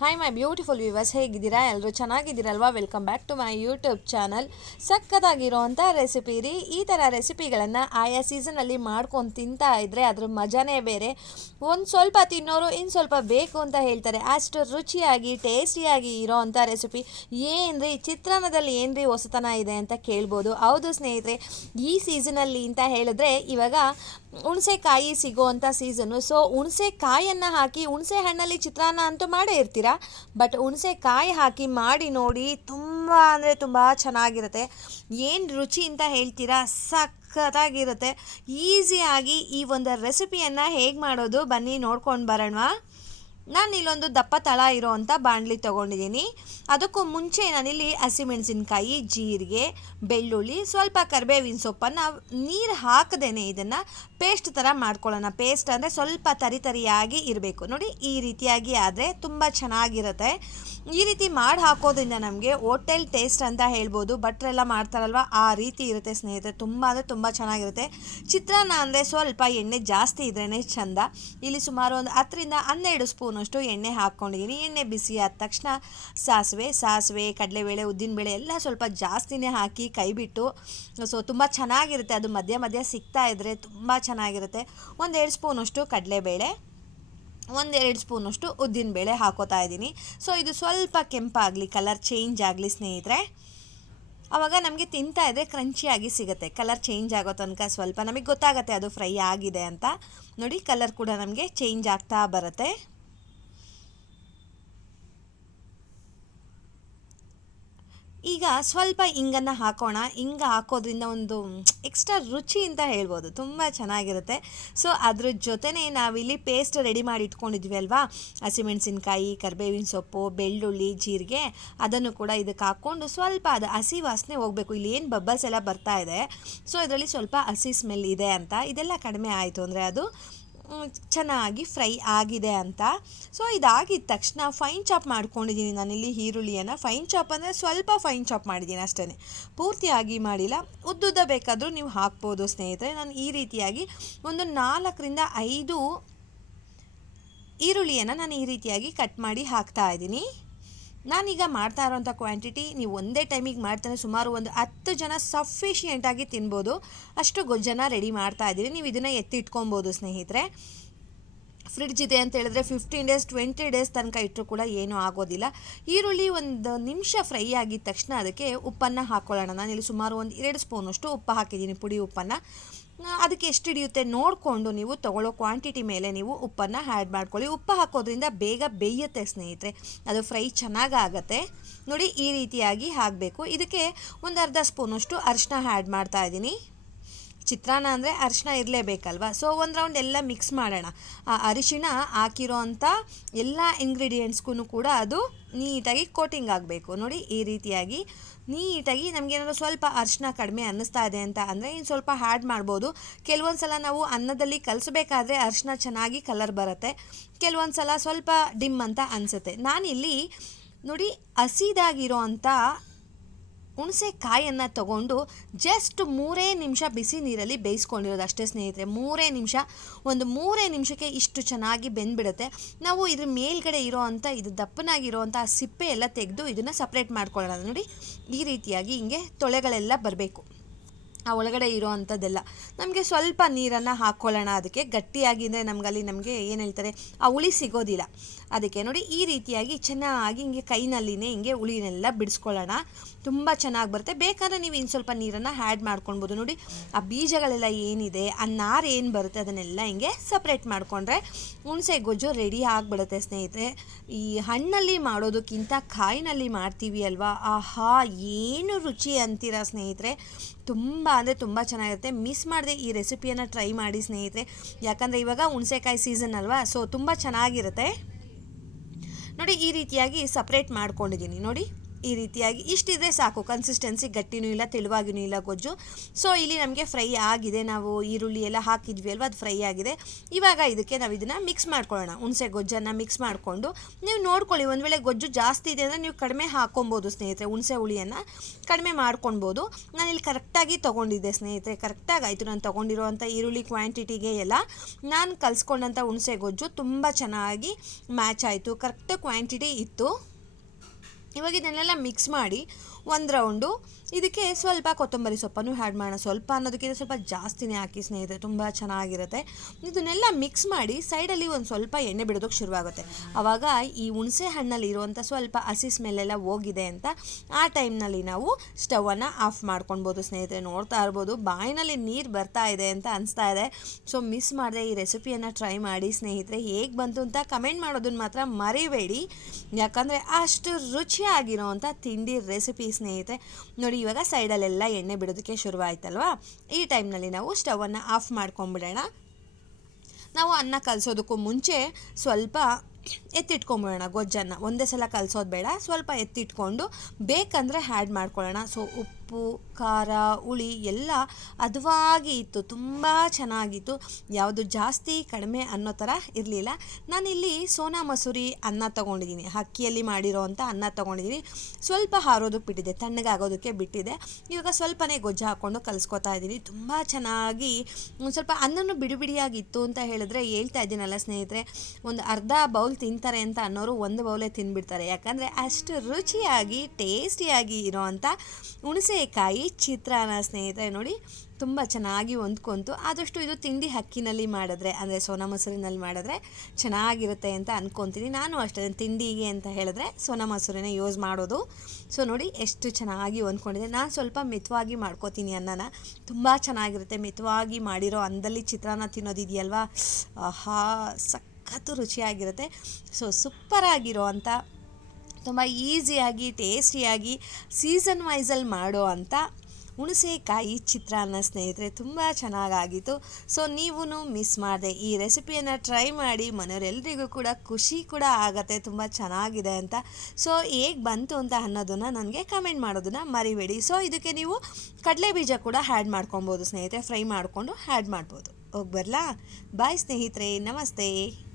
Hi my beautiful viewers ಹೇಗಿದ್ದೀರಾ? ಎಲ್ಲರೂ ಚೆನ್ನಾಗಿದ್ದೀರಲ್ವಾ? Welcome back to my YouTube channel ಸಕ್ಕತ್ತಾಗಿರೋವಂಥ recipe ರೀ. ಈ ಥರ ರೆಸಿಪಿಗಳನ್ನು ಆಯಾ ಸೀಸನಲ್ಲಿ ಮಾಡ್ಕೊಂಡು ತಿಂತಾ ಇದ್ದರೆ ಅದ್ರ ಮಜಾನೇ ಬೇರೆ. ಒಂದು ಸ್ವಲ್ಪ ತಿನ್ನೋರು ಇನ್ನು ಸ್ವಲ್ಪ ಬೇಕು ಅಂತ ಹೇಳ್ತಾರೆ. ಅಷ್ಟು ರುಚಿಯಾಗಿ ಟೇಸ್ಟಿಯಾಗಿ ಇರೋ ಅಂಥ ರೆಸಿಪಿ ಏನ್ರಿ? ಚಿತ್ರಾನ್ನದಲ್ಲಿ ಏನ್ರಿ ಹೊಸತನ ಇದೆ ಅಂತ ಕೇಳ್ಬೋದು. ಹೌದು ಸ್ನೇಹಿತರೆ, ಈ ಸೀಸನಲ್ಲಿ ಅಂತ ಹೇಳಿದ್ರೆ ಇವಾಗ ಹುಣಸೆಕಾಯಿ ಸಿಗುವಂಥ ಸೀಸನ್ನು ಸೊ ಹುಣಸೆಕಾಯನ್ನು ಹಾಕಿ ಹುಣಸೆ ಹಣ್ಣಲ್ಲಿ ಚಿತ್ರಾನ್ನ ಅಂತೂ ಮಾಡೇ ಇರ್ತೀರಾ? ಬಟ್ ಹುಣಸೆಕಾಯಿ ಹಾಕಿ ಮಾಡಿ ನೋಡಿ ತುಂಬ ಅಂದರೆ ತುಂಬ ಚೆನ್ನಾಗಿರುತ್ತೆ. ಏನು ರುಚಿ ಅಂತ ಹೇಳ್ತೀರಾ? ಸಖತ್ತಾಗಿರುತ್ತೆ. ಈಸಿಯಾಗಿ ಈ ಒಂದು ರೆಸಿಪಿಯನ್ನು ಹೇಗೆ ಮಾಡೋದು? ಬನ್ನಿ ನೋಡ್ಕೊಂಡು ಬರೋಣವಾ? ನಾನು ಇಲ್ಲೊಂದು ದಪ್ಪ ತಳ ಇರೋವಂಥ ಬಾಣಲಿ ತೊಗೊಂಡಿದ್ದೀನಿ. ಅದಕ್ಕೂ ಮುಂಚೆ ನಾನಿಲ್ಲಿ ಹಸಿಮೆಣಸಿನ್ಕಾಯಿ ಜೀರಿಗೆ, ಬೆಳ್ಳುಳ್ಳಿ, ಸ್ವಲ್ಪ ಕರಿಬೇವಿನ ಸೊಪ್ಪನ್ನು ನೀರು ಹಾಕದೇನೆ ಇದನ್ನು ಪೇಸ್ಟ್ ಥರ ಮಾಡ್ಕೊಳ್ಳೋಣ. ಪೇಸ್ಟ್ ಅಂದರೆ ಸ್ವಲ್ಪ ತರಿ ತರಿಯಾಗಿ ಇರಬೇಕು. ನೋಡಿ, ಈ ರೀತಿಯಾಗಿ ಆದರೆ ತುಂಬ ಚೆನ್ನಾಗಿರುತ್ತೆ. ಈ ರೀತಿ ಮಾಡಿ ಹಾಕೋದ್ರಿಂದ ನಮಗೆ ಹೋಟೆಲ್ ಟೇಸ್ಟ್ ಅಂತ ಹೇಳ್ಬೋದು. ಭಟ್ರೆಲ್ಲ ಮಾಡ್ತಾರಲ್ವ, ಆ ರೀತಿ ಇರುತ್ತೆ ಸ್ನೇಹಿತರೆ. ತುಂಬ ಅಂದರೆ ತುಂಬ ಚೆನ್ನಾಗಿರುತ್ತೆ. ಚಿತ್ರಾನ್ನ ಅಂದರೆ ಸ್ವಲ್ಪ ಎಣ್ಣೆ ಜಾಸ್ತಿ ಇದ್ರೇ ಚಂದ. ಇಲ್ಲಿ ಸುಮಾರು ಒಂದು ಹತ್ತರಿಂದ ಹನ್ನೆರಡು ಸ್ಪೂನಷ್ಟು ಎಣ್ಣೆ ಹಾಕ್ಕೊಂಡಿದ್ದೀನಿ ಎಣ್ಣೆ ಬಿಸಿ ಆದ ತಕ್ಷಣ ಸಾಸಿವೆ ಸಾಸಿವೆ, ಕಡಲೆಬೇಳೆ, ಉದ್ದಿನಬೇಳೆ ಎಲ್ಲ ಸ್ವಲ್ಪ ಜಾಸ್ತಿನೇ ಹಾಕಿ ಕೈಬಿಟ್ಟು, ಸೊ ತುಂಬ ಚೆನ್ನಾಗಿರುತ್ತೆ. ಅದು ಮಧ್ಯ ಮಧ್ಯ ಸಿಗ್ತಾ ಇದ್ದರೆ ತುಂಬ ಚೆನ್ನಾಗಿರುತ್ತೆ. ಒಂದೆರಡು ಸ್ಪೂನಷ್ಟು ಕಡಲೆಬೇಳೆ, ಒಂದೆರಡು ಸ್ಪೂನಷ್ಟು ಉದ್ದಿನಬೇಳೆ ಹಾಕೋತಾ ಇದ್ದೀನಿ. ಸೊ ಇದು ಸ್ವಲ್ಪ ಕೆಂಪಾಗಲಿ, ಕಲರ್ ಚೇಂಜ್ ಆಗಲಿ ಸ್ನೇಹಿತರೆ. ಆವಾಗ ನಮಗೆ ತಿಂತಾ ಇದ್ದರೆ ಕ್ರಂಚಿಯಾಗಿ ಸಿಗುತ್ತೆ. ಕಲರ್ ಚೇಂಜ್ ಆಗೋ ತನಕ ಸ್ವಲ್ಪ ನಮಗೆ ಗೊತ್ತಾಗುತ್ತೆ ಅದು ಫ್ರೈ ಆಗಿದೆ ಅಂತ. ನೋಡಿ, ಕಲರ್ ಕೂಡ ನಮಗೆ ಚೇಂಜ್ ಆಗ್ತಾ ಬರುತ್ತೆ. ಈಗ ಸ್ವಲ್ಪ ಇಂಗನ್ನು ಹಾಕೋಣ. ಇಂಗ ಹಾಕೋದ್ರಿಂದ ಒಂದು ಎಕ್ಸ್ಟ್ರಾ ರುಚಿ ಅಂತ ಹೇಳ್ಬೋದು. ತುಂಬ ಚೆನ್ನಾಗಿರುತ್ತೆ. ಸೊ ಅದ್ರ ಜೊತೆನೇ ನಾವಿಲ್ಲಿ ಪೇಸ್ಟ್ ರೆಡಿ ಮಾಡಿ ಇಟ್ಕೊಂಡಿದ್ವಿ ಅಲ್ವಾ? ಹಸಿಮೆಣಸಿನ್ಕಾಯಿ ಕರಿಬೇವಿನ ಸೊಪ್ಪು, ಬೆಳ್ಳುಳ್ಳಿ, ಜೀರಿಗೆ ಅದನ್ನು ಕೂಡ ಇದಕ್ಕೆ ಹಾಕ್ಕೊಂಡು ಸ್ವಲ್ಪ ಅದು ಹಸಿ ವಾಸನೆ ಹೋಗಬೇಕು. ಇಲ್ಲಿ ಏನು ಬಬ್ಬಲ್ಸ್ ಎಲ್ಲ ಬರ್ತಾ ಇದೆ. ಸೊ ಇದರಲ್ಲಿ ಸ್ವಲ್ಪ ಹಸಿ ಸ್ಮೆಲ್ ಇದೆ ಅಂತ. ಇದೆಲ್ಲ ಕಡಿಮೆ ಆಯಿತು ಅಂದರೆ ಅದು ಚೆನ್ನಾಗಿ ಫ್ರೈ ಆಗಿದೆ ಅಂತ. ಸೊ ಇದಾಗಿದ್ದ ತಕ್ಷಣ ಫೈನ್ ಚಾಪ್ ಮಾಡ್ಕೊಂಡಿದ್ದೀನಿ ನಾನಿಲ್ಲಿ ಈರುಳ್ಳಿಯನ್ನು. ಫೈನ್ ಚಾಪ್ ಅಂದರೆ ಸ್ವಲ್ಪ ಫೈನ್ ಚಾಪ್ ಮಾಡಿದ್ದೀನಿ ಅಷ್ಟೇ ಪೂರ್ತಿಯಾಗಿ ಮಾಡಿಲ್ಲ. ಉದ್ದುದ್ದ ಬೇಕಾದರೂ ನೀವು ಹಾಕ್ಬೋದು ಸ್ನೇಹಿತರೆ. ನಾನು ಈ ರೀತಿಯಾಗಿ ಒಂದು ನಾಲ್ಕರಿಂದ ಐದು ಈರುಳ್ಳಿಯನ್ನು ನಾನು ಈ ರೀತಿಯಾಗಿ ಕಟ್ ಮಾಡಿ ಹಾಕ್ತಾ ಇದ್ದೀನಿ. ನಾನೀಗ ಮಾಡ್ತಾ ಇರೋಂಥ ಕ್ವಾಂಟಿಟಿ ನೀವು ಒಂದೇ ಟೈಮಿಗೆ ಮಾಡ್ತಾನೆ ಸುಮಾರು ಒಂದು ಹತ್ತು ಜನ ಸಫಿಷಿಯೆಂಟಾಗಿ ತಿನ್ಬೋದು. ಅಷ್ಟು ಜನ ರೆಡಿ ಮಾಡ್ತಾ ಇದ್ದೀರಿ. ನೀವು ಇದನ್ನು ಎತ್ತಿಟ್ಕೊಬೋದು ಸ್ನೇಹಿತರೆ. ಫ್ರಿಡ್ಜ್ ಇದೆ ಅಂತ ಹೇಳಿದ್ರೆ ಫಿಫ್ಟೀನ್ ಡೇಸ್ ಟ್ವೆಂಟಿ ಡೇಸ್ ತನಕ ಇಟ್ಟರು ಕೂಡ ಏನೂ ಆಗೋದಿಲ್ಲ. ಈರುಳ್ಳಿ ಒಂದು ನಿಮಿಷ ಫ್ರೈ ಆಗಿದ ತಕ್ಷಣ ಅದಕ್ಕೆ ಉಪ್ಪನ್ನು ಹಾಕ್ಕೊಳ್ಳೋಣ ಇಲ್ಲಿ ಸುಮಾರು ಒಂದು ಎರಡು ಸ್ಪೂನಷ್ಟು ಉಪ್ಪು ಹಾಕಿದ್ದೀನಿ, ಪುಡಿ ಉಪ್ಪನ್ನು. ಅದಕ್ಕೆ ಎಷ್ಟು ಹಿಡಿಯುತ್ತೆ? ನೋಡಿಕೊಂಡು ನೀವು ತಗೊಳ್ಳೋ ಕ್ವಾಂಟಿಟಿ ಮೇಲೆ ನೀವು ಉಪ್ಪನ್ನು ಆ್ಯಡ್ ಮಾಡ್ಕೊಳ್ಳಿ. ಉಪ್ಪು ಹಾಕೋದ್ರಿಂದ ಬೇಗ ಬೇಯುತ್ತೆ ಸ್ನೇಹಿತರೆ. ಅದು ಫ್ರೈ ಚೆನ್ನಾಗಾಗತ್ತೆ. ನೋಡಿ, ಈ ರೀತಿಯಾಗಿ ಹಾಕಬೇಕು. ಇದಕ್ಕೆ ಒಂದು ಅರ್ಧ ಸ್ಪೂನಷ್ಟು ಅರಿಶಿನ ಆ್ಯಡ್ ಮಾಡ್ತಾ ಇದ್ದೀನಿ. ಚಿತ್ರಾನ್ನ ಅಂದರೆ ಅರಿಶಿನ ಇರಲೇಬೇಕಲ್ವ? ಸೊ ಒಂದು ರೌಂಡ್ ಎಲ್ಲ ಮಿಕ್ಸ್ ಮಾಡೋಣ. ಆ ಅರಿಶಿಣ ಹಾಕಿರೋ ಅಂಥ ಎಲ್ಲ ಇಂಗ್ರೀಡಿಯೆಂಟ್ಸ್ಗೂ ಕೂಡ ಅದು ನೀಟಾಗಿ ಕೋಟಿಂಗ್ ಆಗಬೇಕು. ನೋಡಿ, ಈ ರೀತಿಯಾಗಿ ನೀಟಾಗಿ ನಮಗೇನಾದ್ರು ಸ್ವಲ್ಪ ಅರಿಶಿನ ಕಡಿಮೆ ಅನ್ನಿಸ್ತಾ ಇದೆ ಅಂತ ಅಂದರೆ ಇನ್ನು ಸ್ವಲ್ಪ ಹ್ಯಾಡ್ ಮಾಡ್ಬೋದು. ಕೆಲವೊಂದು ಸಲ ನಾವು ಅನ್ನದಲ್ಲಿ ಕಲಿಸ್ಬೇಕಾದ್ರೆ ಅರಿಶಿನ ಚೆನ್ನಾಗಿ ಕಲರ್ ಬರುತ್ತೆ. ಕೆಲವೊಂದು ಸಲ ಸ್ವಲ್ಪ ಡಿಮ್ ಅಂತ ಅನಿಸುತ್ತೆ. ನಾನಿಲ್ಲಿ ನೋಡಿ, ಹಸಿದಾಗಿರೋ ಅಂಥ ಹುಣಸೆಕಾಯನ್ನು ತಗೊಂಡು ಜಸ್ಟ್ ಮೂರೇ ನಿಮಿಷ ಬಿಸಿ ನೀರಲ್ಲಿ ಬೇಯಿಸ್ಕೊಂಡಿರೋದು ಅಷ್ಟೇ ಸ್ನೇಹಿತರೆ. ಮೂರೇ ನಿಮಿಷ, ಒಂದು ಮೂರೇ ನಿಮಿಷಕ್ಕೆ ಇಷ್ಟು ಚೆನ್ನಾಗಿ ಬೆಂದ್ಬಿಡುತ್ತೆ. ನಾವು ಇದ್ರ ಮೇಲ್ಗಡೆ ಇರೋ ಅಂಥ ಇದು ದಪ್ಪನಾಗಿರೋ ಅಂಥ ಸಿಪ್ಪೆ ಎಲ್ಲ ತೆಗೆದು ಇದನ್ನು ಸಪ್ರೇಟ್ ಮಾಡ್ಕೊಳ್ಳೋಣ. ನೋಡಿ, ಈ ರೀತಿಯಾಗಿ ಹಿಂಗೆ ತೊಳೆಗಳೆಲ್ಲ ಬರಬೇಕು. ಆ ಒಳಗಡೆ ಇರೋ ಅಂಥದ್ದೆಲ್ಲ. ನಮಗೆ ಸ್ವಲ್ಪ ನೀರನ್ನು ಹಾಕ್ಕೊಳ್ಳೋಣ. ಅದಕ್ಕೆ ಗಟ್ಟಿಯಾಗಿ ಅಂದರೆ ನಮಗಲ್ಲಿ ನಮಗೆ ಏನು ಹೇಳ್ತಾರೆ, ಆ ಹುಳಿ ಸಿಗೋದಿಲ್ಲ. ಅದಕ್ಕೆ ನೋಡಿ ಈ ರೀತಿಯಾಗಿ ಚೆನ್ನಾಗಿ ಹಿಂಗೆ ಕೈನಲ್ಲಿನೇ ಹಿಂಗೆ ಹುಳಿನೆಲ್ಲ ಬಿಡಿಸ್ಕೊಳ್ಳೋಣ. ತುಂಬ ಚೆನ್ನಾಗಿ ಬರುತ್ತೆ. ಬೇಕಾದ್ರೆ ನೀವು ಇನ್ನು ಸ್ವಲ್ಪ ನೀರನ್ನು ಆ್ಯಡ್ ಮಾಡ್ಕೊಳ್ಬೋದು. ನೋಡಿ, ಆ ಬೀಜಗಳೆಲ್ಲ ಏನಿದೆ, ಆ ನಾರು ಏನು ಬರುತ್ತೆ ಅದನ್ನೆಲ್ಲ ಹಿಂಗೆ ಸಪ್ರೇಟ್ ಮಾಡಿಕೊಂಡ್ರೆ ಹುಣಸೆ ಗೊಜ್ಜು ರೆಡಿ ಆಗಿಬಿಡುತ್ತೆ ಸ್ನೇಹಿತರೆ. ಈ ಹಣ್ಣಲ್ಲಿ ಮಾಡೋದಕ್ಕಿಂತ ಕಾಯಿನಲ್ಲಿ ಮಾಡ್ತೀವಿ ಅಲ್ವಾ? ಆಹಾ, ಏನು ರುಚಿ ಅಂತೀರಾ ಸ್ನೇಹಿತರೆ. ತುಂಬ ಅಂದರೆ ತುಂಬ ಚೆನ್ನಾಗಿರುತ್ತೆ. ಮಿಸ್ ಮಾಡಿದೆ ಈ ರೆಸಿಪಿಯನ್ನು ಟ್ರೈ ಮಾಡಿ ಸ್ನೇಹಿತರೆ. ಯಾಕಂದರೆ ಇವಾಗ ಹುಣಸೆಕಾಯಿ ಸೀಸನ್ ಅಲ್ವಾ? ಸೊ ತುಂಬ ಚೆನ್ನಾಗಿರುತ್ತೆ. ನೋಡಿ ಈ ರೀತಿಯಾಗಿ ಸಪ್ರೇಟ್ ಮಾಡ್ಕೊಂಡಿದ್ದೀನಿ ನೋಡಿ. ಈ ರೀತಿಯಾಗಿ ಇಷ್ಟಿದ್ರೆ ಸಾಕು. ಕನ್ಸಿಸ್ಟೆನ್ಸಿ ಗಟ್ಟಿನೂ ಇಲ್ಲ, ತೆಳುವಾಗಿನೂ ಇಲ್ಲ ಗೊಜ್ಜು. ಸೊ ಇಲ್ಲಿ ನಮಗೆ ಫ್ರೈ ಆಗಿದೆ. ನಾವು ಈರುಳ್ಳಿ ಎಲ್ಲ ಹಾಕಿದ್ವಿ ಅಲ್ವಾ? ಅದು ಫ್ರೈ ಆಗಿದೆ. ಇವಾಗ ಇದಕ್ಕೆ ನಾವು ಇದನ್ನು ಮಿಕ್ಸ್ ಮಾಡ್ಕೊಳ್ಳೋಣ. ಹುಣಸೆ ಗೊಜ್ಜನ್ನು ಮಿಕ್ಸ್ ಮಾಡಿಕೊಂಡು ನೀವು ನೋಡ್ಕೊಳ್ಳಿ. ಒಂದು ವೇಳೆ ಗೊಜ್ಜು ಜಾಸ್ತಿ ಇದೆ ಅಂದರೆ ನೀವು ಕಡಿಮೆ ಹಾಕೊಬೋದು ಸ್ನೇಹಿತರೆ. ಹುಣಸೆ ಹುಳಿಯನ್ನು ಕಡಿಮೆ ಮಾಡ್ಕೊಳ್ಬೋದು ನಾನು ಇಲ್ಲಿ ಕರೆಕ್ಟಾಗಿ ತೊಗೊಂಡಿದ್ದೆ ಸ್ನೇಹಿತರೆ. ಕರೆಕ್ಟಾಗಿ ಆಯಿತು ನಾನು ತೊಗೊಂಡಿರೋವಂಥ ಈರುಳ್ಳಿ ಕ್ವಾಂಟಿಟಿಗೆ ಎಲ್ಲ. ನಾನು ಕಲಿಸ್ಕೊಂಡಂಥ ಹುಣಸೆ ಗೊಜ್ಜು ತುಂಬ ಚೆನ್ನಾಗಿ ಮ್ಯಾಚ್ ಆಯಿತು. ಕರೆಕ್ಟ್ ಕ್ವಾಂಟಿಟಿ ಇತ್ತು. ಇವಾಗ ಇದನ್ನೆಲ್ಲ ಮಿಕ್ಸ್ ಮಾಡಿ ಒಂದು ರೌಂಡು ಇದಕ್ಕೆ ಸ್ವಲ್ಪ ಕೊತ್ತಂಬರಿ ಸೊಪ್ಪನ್ನು ಆ್ಯಡ್ ಮಾಡೋಣ. ಸ್ವಲ್ಪ ಅನ್ನೋದಕ್ಕಿಂತ ಸ್ವಲ್ಪ ಜಾಸ್ತಿನೇ ಹಾಕಿ ಸ್ನೇಹಿತರೆ, ತುಂಬ ಚೆನ್ನಾಗಿರುತ್ತೆ. ಇದನ್ನೆಲ್ಲ ಮಿಕ್ಸ್ ಮಾಡಿ ಸೈಡಲ್ಲಿ ಒಂದು ಸ್ವಲ್ಪ ಎಣ್ಣೆ ಬಿಡೋದಕ್ಕೆ ಶುರುವಾಗುತ್ತೆ. ಆವಾಗ ಈ ಹುಣಸೆ ಹಣ್ಣಲ್ಲಿ ಇರುವಂಥ ಸ್ವಲ್ಪ ಹಸಿ ಸ್ಮೆಲ್ಲೆಲ್ಲ ಹೋಗಿದೆ ಅಂತ ಆ ಟೈಮ್ನಲ್ಲಿ ನಾವು ಸ್ಟವನ್ನು ಆಫ್ ಮಾಡ್ಕೊಳ್ಬೋದು ಸ್ನೇಹಿತರೆ. ನೋಡ್ತಾ ಇರ್ಬೋದು, ಬಾಯಿನಲ್ಲಿ ನೀರು ಬರ್ತಾ ಇದೆ ಅಂತ ಅನಿಸ್ತಾ ಇದೆ. ಸೊ ಮಿಸ್ ಮಾಡದೆ ಈ ರೆಸಿಪಿಯನ್ನು ಟ್ರೈ ಮಾಡಿ ಸ್ನೇಹಿತರೆ. ಹೇಗೆ ಬಂತು ಅಂತ ಕಮೆಂಟ್ ಮಾಡೋದನ್ನು ಮಾತ್ರ ಮರಿಬೇಡಿ. ಯಾಕಂದರೆ ಅಷ್ಟು ರುಚಿಯಾಗಿರೋವಂಥ ತಿಂಡಿ ರೆಸಿಪಿ ಸ್ನೇಹಿತರೆ. ನೋಡಿ ಇವಾಗ ಸೈಡಲ್ಲೆಲ್ಲ ಎಣ್ಣೆ ಬಿಡೋದಕ್ಕೆ ಶುರುವಾಯಿತಲ್ವಾ? ಈ ಟೈಮ್ನಲ್ಲಿ ನಾವು ಸ್ಟವನ್ನು ಆಫ್ ಮಾಡ್ಕೊಂಬಿಡೋಣ. ನಾವು ಅನ್ನ ಕಲಿಸೋದಕ್ಕೂ ಮುಂಚೆ ಸ್ವಲ್ಪ ಎತ್ತಿಟ್ಕೊಂಬಿಡೋಣ ಗೊಜ್ಜನ್ನು. ಒಂದೇ ಸಲ ಕಲಿಸೋದು ಬೇಡ, ಸ್ವಲ್ಪ ಎತ್ತಿಟ್ಕೊಂಡು ಬೇಕಂದರೆ ಹ್ಯಾಡ್ ಮಾಡ್ಕೊಳ್ಳೋಣ. ಸೊ ಉಪ್ಪು ಖಾರ, ಹುಳಿ ಎಲ್ಲ ಹದವಾಗಿ ಇತ್ತು. ತುಂಬ ಚೆನ್ನಾಗಿತ್ತು. ಯಾವುದು ಜಾಸ್ತಿ ಕಡಿಮೆ ಅನ್ನೋ ಥರ ಇರಲಿಲ್ಲ. ನಾನಿಲ್ಲಿ ಸೋನಾ ಮಸೂರಿ ಅನ್ನ ತೊಗೊಂಡಿದ್ದೀನಿ. ಅಕ್ಕಿಯಲ್ಲಿ ಮಾಡಿರೋ ಅಂಥ ಅನ್ನ ತೊಗೊಂಡಿದ್ದೀನಿ. ಸ್ವಲ್ಪ ಹಾರೋದಕ್ಕೆ ಬಿಟ್ಟಿದೆ. ತಣ್ಣಗಾಗೋದಕ್ಕೆ ಬಿಟ್ಟಿದೆ. ಇವಾಗ ಸ್ವಲ್ಪನೇ ಗೊಜ್ಜು ಹಾಕ್ಕೊಂಡು ಕಲಿಸ್ಕೊತಾ ಇದ್ದೀನಿ. ತುಂಬ ಚೆನ್ನಾಗಿ ಒಂದು ಸ್ವಲ್ಪ ಅನ್ನನು ಬಿಡಿ ಬಿಡಿಯಾಗಿತ್ತು ಅಂತ ಹೇಳಿದ್ರೆ ಹೇಳ್ತಾ ಇದ್ದೀನಲ್ಲ ಸ್ನೇಹಿತರೆ. ಒಂದು ಅರ್ಧ ಬೌಲ್ ತಿಂತಾರೆ ಅಂತ ಅನ್ನೋರು ಒಂದು ಬೌಲೇ ತಿಂದ್ಬಿಡ್ತಾರೆ ಯಾಕಂದರೆ ಅಷ್ಟು ರುಚಿಯಾಗಿ, ಟೇಸ್ಟಿಯಾಗಿ ಇರೋವಂಥ ಹುಣಸೆಕಾಯಿ ಚಿತ್ರಾನ್ನ ಸ್ನೇಹಿತರೆ ನೋಡಿ ತುಂಬ ಚೆನ್ನಾಗಿ ಹೊಂದ್ಕೊಂತು. ಆದಷ್ಟು ಇದು ತಿಂಡಿ ಹಕ್ಕಿನಲ್ಲಿ ಮಾಡಿದ್ರೆ, ಅಂದರೆ ಸೋನಾ ಮೊಸರಿನಲ್ಲಿ ಮಾಡಿದ್ರೆ ಚೆನ್ನಾಗಿರುತ್ತೆ ಅಂತ ಅಂದ್ಕೊತೀನಿ ನಾನು ಅಷ್ಟೇ ತಿಂಡಿಗೆ ಅಂತ ಹೇಳಿದ್ರೆ ಸೋನಾ ಮೊಸರಿನ ಯೂಸ್ ಮಾಡೋದು. ಸೊ ನೋಡಿ ಎಷ್ಟು ಚೆನ್ನಾಗಿ ಹೊಂದ್ಕೊಂಡಿದೆ. ನಾನು ಸ್ವಲ್ಪ ಮಿತವಾಗಿ ಮಾಡ್ಕೋತೀನಿ ಅನ್ನನ. ತುಂಬ ಚೆನ್ನಾಗಿರುತ್ತೆ. ಮಿತವಾಗಿ ಮಾಡಿರೋ ಅನ್ನದಲ್ಲಿ ಚಿತ್ರಾನ್ನ ತಿನ್ನೋದಿದೆಯಲ್ವಾ ಆಹಾ, ಸಖತ್ತು ರುಚಿಯಾಗಿರುತ್ತೆ. ಸೊ ಸೂಪರಾಗಿರೋ ಅಂಥ ತುಂಬ ಈಸಿಯಾಗಿ, ಟೇಸ್ಟಿಯಾಗಿ, ಸೀಸನ್ ವೈಸಲ್ಲಿ ಮಾಡೋ ಅಂಥ ಹುಣಸೆಕಾಯಿ ಚಿತ್ರಾನ್ನ ಸ್ನೇಹಿತರೆ ತುಂಬ ಚೆನ್ನಾಗಾಗಿತ್ತು. ಸೊ ನೀವು ಮಿಸ್ ಮಾಡಿದೆ ಈ ರೆಸಿಪಿಯನ್ನು ಟ್ರೈ ಮಾಡಿ ಮನೆಯವರೆಲ್ಲರಿಗೂ ಕೂಡ ಖುಷಿ ಕೂಡ ಆಗತ್ತೆ, ತುಂಬ ಚೆನ್ನಾಗಿದೆ ಅಂತ. ಸೊ, ಹೇಗೆ ಬಂತು ಅಂತ ಅನ್ನೋದನ್ನು ನನಗೆ ಕಮೆಂಟ್ ಮಾಡೋದನ್ನು ಮರಿಬೇಡಿ. ಸೊ, ಇದಕ್ಕೆ ನೀವು ಕಡಲೆ ಬೀಜ ಕೂಡ ಹ್ಯಾಡ್ ಮಾಡ್ಕೊಬೋದು ಸ್ನೇಹಿತರೆ, ಫ್ರೈ ಮಾಡಿಕೊಂಡು ಹ್ಯಾಡ್ ಮಾಡ್ಬೋದು. ಹೋಗಿ ಬರಲಾ? ಬಾಯ್ ಸ್ನೇಹಿತರೆ, ನಮಸ್ತೆ.